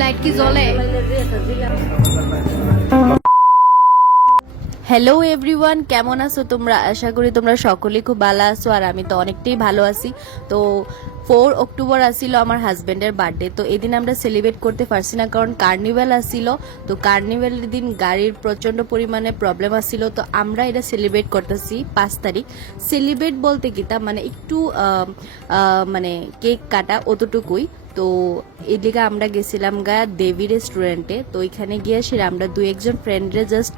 Light কি জ্বলে? Hello everyone, কেমন আছো তোমরা? আশা করি তোমরা সকলেই খুব ভালো আছো, আর আমি তো অনেকটাই ভালো আছি। তো 4 অক্টোবর আসছিল আমার হাজবেন্ডের বার্থডে। তো এদিন আমরা সেলিব্রেট করতে পারছি না, কারণ কার্নিভাল আসছিল। তো কার্নিভালের দিন গাড়ির প্রচন্ড পরিমাণে প্রবলেম আসছিল। তো আমরা এটা সেলিব্রেট করতেছি 5 তারিখ। সেলিব্রেট বলতে কি তা মানে একটু মানে কেক কাটা অতটুকুই। তো এদিকে আমরা গেছিলাম দেবী রেস্টুরেন্টে। তো ওইখানে গিয়ে সেরা আমরা 2-1 ফ্রেন্ডরে জাস্ট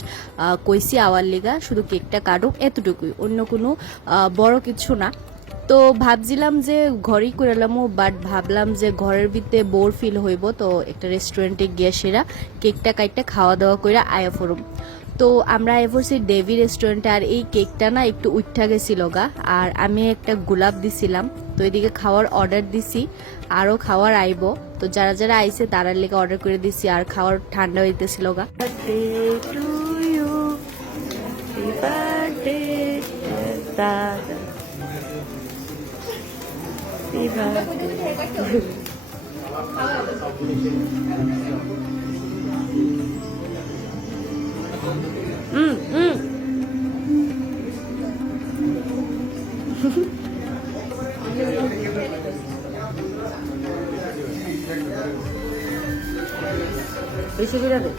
কইসি আওয়ার লিগা শুধু কেকটা কাটুক, এতটুকুই, অন্য কোনো বড় কিছু না। তো ভাবছিলাম যে ঘরেই করালামও, বাট ভাবলাম যে ঘরের ভিতরে বোর ফিল হইব। তো একটা রেস্টুরেন্টে গিয়ে সেরা কেকটা কাইটটা খাওয়া দাওয়া করে আয়া ফরম। তো আমরা আয়া পড়ছি দেবী রেস্টুরেন্টে। আর এই কেকটা না একটু উঠা গেছিল গা, আর আমি একটা গোলাপ দিছিলাম। তো এদিকে খাওয়ার অর্ডার দিছি, আরও খাওয়ার আইব। তো যারা যারা আইছে তারার লেগে অর্ডার করে দিছি, আর খাওয়ার ঠান্ডা হইতেছিল গা। বেশি করে দে।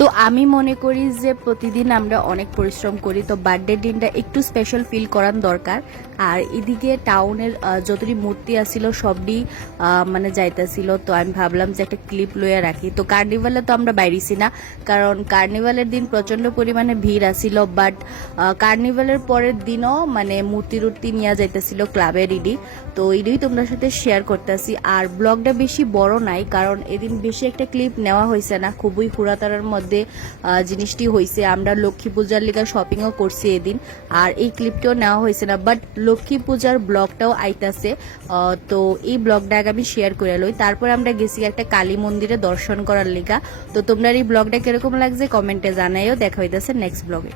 তো আমি মনে করি যে প্রতিদিন আমরা অনেক পরিশ্রম করি, তো বার্থডে দিনটা একটু স্পেশাল ফিল করার দরকার। আর এদিকে টাউনের যতটি মূর্তি আসছিল সবই মানে যাইতেছিল। তো আমি ভাবলাম যে একটা ক্লিপ লইয়া রাখি। তো কার্নিভালে তো আমরা বাইরেছি না, কারণ কার্নিভালের দিন প্রচন্ড পরিমাণে ভিড় আসছিল। বাট কার্নিভালের পরের দিনও মানে মূর্তি টুর্তি নিয়ে যাইতেছিল ক্লাবের ইডি। তো এটাই তোমাদের সাথে শেয়ার করতেছি। আর ব্লগটা বেশি বড় নাই, কারণ এদিন বেশি একটা ক্লিপ নেওয়া হয়েছে না, খুবই পুরাতারার মধ্যে জিনিসটি হয়েছে। আমরা লক্ষ্মী পূজার লিগা শপিংও করছি এদিন, আর এই ক্লিপটাও নেওয়া হয়েছে না। বাট লক্ষ্মী পূজার ব্লগটাও আইতাছে। তো এই ব্লগটা আগে আমি শেয়ার করে লই। তারপর আমরা গেছি একটা কালী মন্দিরে দর্শন করার লিগা। তো তোমরা এই ব্লগটা কিরকম লাগছে কমেন্টে জানাইও। দেখা হইতেছে নেক্সট ব্লগে।